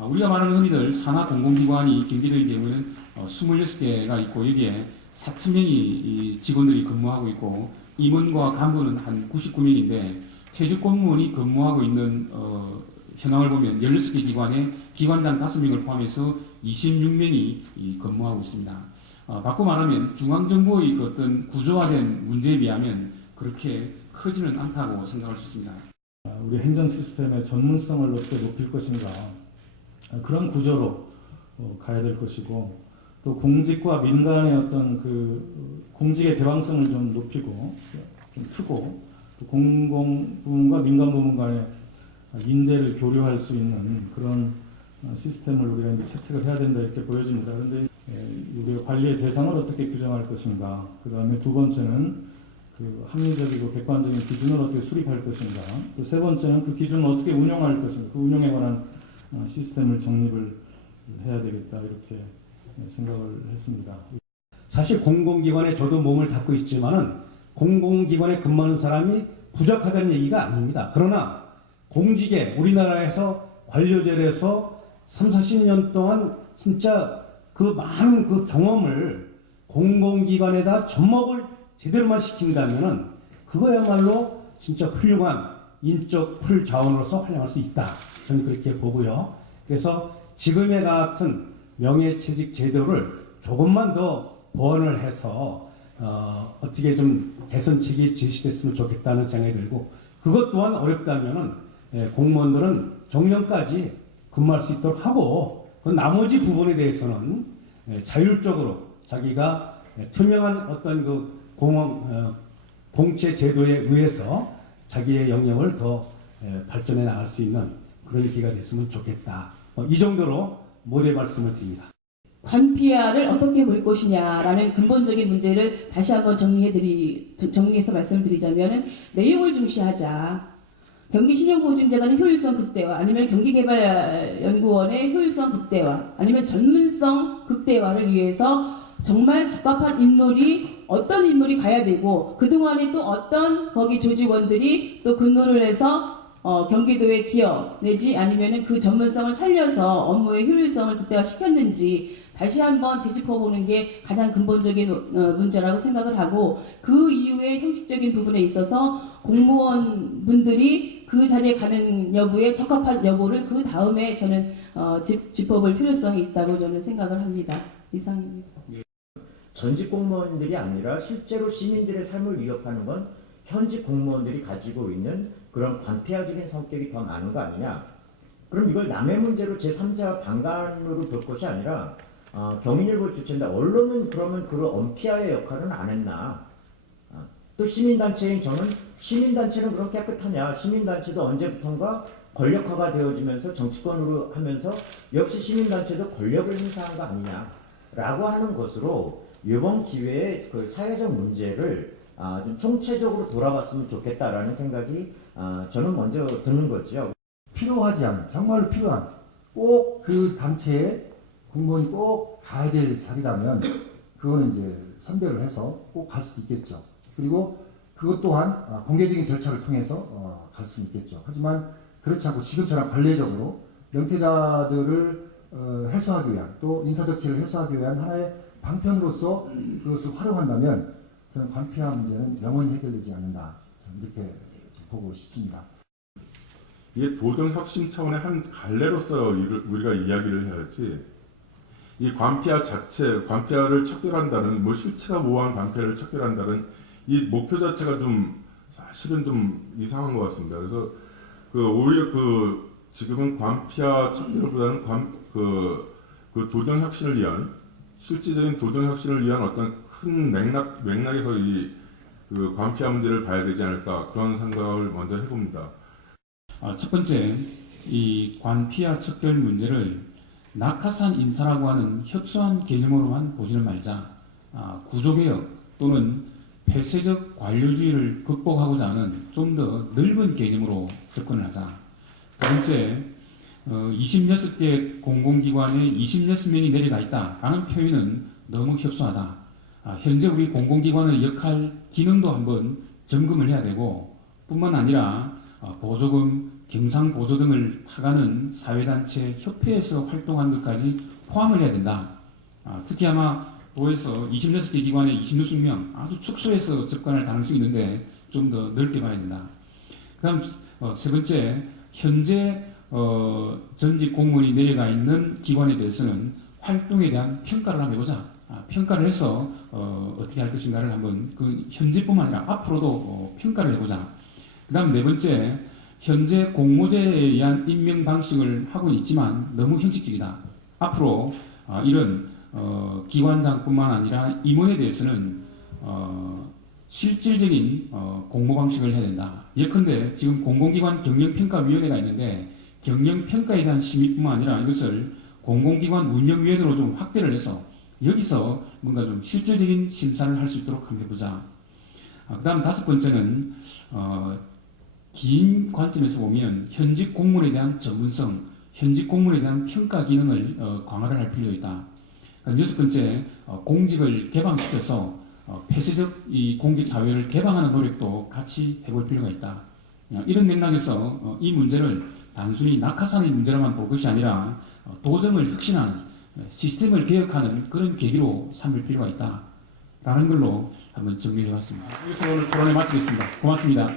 우리가 말하는 흔히들 산하 공공기관이 경기도의 경우에는 26개가 있고 여기에 4,000명이 직원들이 근무하고 있고 임원과 간부는 한 99명인데 퇴직 공무원이 근무하고 있는 현황을 보면 16개 기관에 기관장 5명을 포함해서 26명이 근무하고 있습니다. 바꿔 말하면 중앙정부의 그 어떤 구조화된 문제에 비하면 그렇게 크지는 않다고 생각할 수 있습니다. 우리 행정 시스템의 전문성을 어떻게 높일 것인가, 그런 구조로 가야 될 것이고, 또 공직과 민간의 어떤 그 공직의 개방성을 좀 높이고 좀 크고, 또 공공부문과 민간부문 간의 인재를 교류할 수 있는 그런 시스템을 우리가 이제 채택을 해야 된다 이렇게 보여집니다. 그런데 우리가 관리의 대상을 어떻게 규정할 것인가, 그 다음에 두 번째는 그 합리적이고 객관적인 기준을 어떻게 수립할 것인가, 또 세 번째는 그 기준을 어떻게 운영할 것인가, 그 운영에 관한 시스템을 정립을 해야 되겠다 이렇게 생각을 했습니다. 사실 공공기관에 저도 몸을 닫고 있지만은 공공기관에 근무하는 사람이 부족하다는 얘기가 아닙니다. 그러나 공직에 우리나라에서 관료제에서 3, 40년 동안 진짜 그 많은 그 경험을 공공기관에다 접목을 제대로만 시킨다면은 그거야말로 진짜 훌륭한 인적 풀 자원으로서 활용할 수 있다. 저는 그렇게 보고요. 그래서 지금의 같은 명예퇴직 제도를 조금만 더 보완을 해서 어떻게 좀 개선책이 제시됐으면 좋겠다는 생각이 들고, 그것 또한 어렵다면은 공무원들은 정년까지 근무할 수 있도록 하고, 그 나머지 부분에 대해서는 자율적으로 자기가 투명한 어떤 그 공채 제도에 의해서 자기의 영역을 더 발전해 나갈 수 있는 그런 기회가 됐으면 좋겠다. 이 정도로 모두 말씀을 드립니다. 관피아를 어떻게 볼 것이냐라는 근본적인 문제를 다시 한번 정리해서 말씀을 드리자면은 내용을 중시하자. 경기신용보증재단의 효율성 극대화, 아니면 경기개발연구원의 효율성 극대화, 아니면 전문성 극대화를 위해서 정말 적합한 인물이 어떤 인물이 가야 되고, 그동안에 또 어떤 거기 조직원들이 또 근무를 해서 경기도의 기업 내지 아니면은 그 전문성을 살려서 업무의 효율성을 극대화시켰는지 다시 한번 되짚어보는 게 가장 근본적인 문제라고 생각을 하고, 그 이후에 형식적인 부분에 있어서 공무원분들이 그 자리에 가는 여부에 적합한 여부를 그 다음에 저는 짚어볼 필요성이 있다고 저는 생각을 합니다. 이상입니다. 전직 공무원들이 아니라 실제로 시민들의 삶을 위협하는 건 현직 공무원들이 가지고 있는 그런 관폐화적인 성격이 더 많은 거 아니냐. 그럼 이걸 남의 문제로 제3자 방관으로 볼 것이 아니라 경인일보 주체인데 언론은 그러면 그 엄피아의 역할은 안 했나. 또 시민단체인 저는 시민단체는 그럼 깨끗하냐. 시민단체도 언제부턴가 권력화가 되어지면서 정치권으로 하면서 역시 시민단체도 권력을 행사한 거 아니냐 라고 하는 것으로 이번 기회에 그 사회적 문제를 좀 총체적으로 돌아봤으면 좋겠다라는 생각이 저는 먼저 드는 거죠. 필요하지 않은, 정말로 필요한, 꼭 그 단체에 공무원이 꼭 가야 될 자리라면 그거는 이제 선별을 해서 꼭 갈 수도 있겠죠. 그리고 그것 또한 공개적인 절차를 통해서 갈 수 있겠죠. 하지만 그렇지 않고 지금처럼 관례적으로 명퇴자들을 해소하기 위한, 또 인사적치를 해소하기 위한 하나의 방편으로서 그것을 활용한다면 저는 관폐화 문제는 영원히 해결되지 않는다. 이렇게 보고 싶습니다. 이게 도정혁신 차원의 한 갈래로서 우리가 이야기를 해야지, 이 관폐화 자체, 관폐화를 척결한다는, 뭐 실체가 모호한 관폐를 척결한다는 이 목표 자체가 좀 사실은 좀 이상한 것 같습니다. 그래서 오히려 지금은 관폐화 척결보다는 그 도정혁신을 위한, 실질적인 도정혁신을 위한 어떤 큰 맥락에서 그 관폐화 문제를 봐야 되지 않을까, 그런 생각을 먼저 해봅니다. 첫 번째, 이 관피아 척결 문제를 낙하산 인사라고 하는 협소한 개념으로만 보지는 말자. 구조개혁 또는 폐쇄적 관료주의를 극복하고자 하는 좀 더 넓은 개념으로 접근을 하자. 두 번째, 26개 공공기관에 26명이 내려가 있다라는 표현은 너무 협소하다. 현재 우리 공공기관의 역할, 기능도 한번 점검을 해야 되고, 뿐만 아니라 보조금, 경상보조 등을 타가는 사회단체 협회에서 활동한 것까지 포함을 해야 된다. 특히 아마 도에서 26개 기관에 26명 아주 축소해서 접근할 가능성이 있는데 좀 더 넓게 봐야 된다. 그 다음 세 번째, 현재 전직 공무원이 내려가 있는 기관에 대해서는 활동에 대한 평가를 한번 해보자. 평가를 해서 어떻게 할 것인가를 한번 그 현재뿐만 아니라 앞으로도 평가를 해보자. 그 다음 네 번째, 현재 공모제에 의한 임명 방식을 하고는 있지만 너무 형식적이다. 앞으로 이런 기관장뿐만 아니라 임원에 대해서는 실질적인 공모 방식을 해야 된다. 예컨대 지금 공공기관 경영평가위원회가 있는데 경영평가에 대한 심의뿐만 아니라 이것을 공공기관 운영위원회로 좀 확대를 해서 여기서 뭔가 좀 실질적인 심사를 할 수 있도록 한번 해보자. 그 다음 다섯 번째는 긴 관점에서 보면 현직 공무원에 대한 전문성, 현직 공무원에 대한 평가 기능을 강화를 할 필요가 있다. 여섯 번째, 공직을 개방시켜서 폐쇄적 이 공직 사회를 개방하는 노력도 같이 해볼 필요가 있다. 이런 맥락에서 이 문제를 단순히 낙하산의 문제로만 볼 것이 아니라 도정을 혁신하는 시스템을 개혁하는 그런 계기로 삼을 필요가 있다. 라는 걸로 한번 정리를 해봤습니다. 여기서 오늘 토론을 마치겠습니다. 고맙습니다.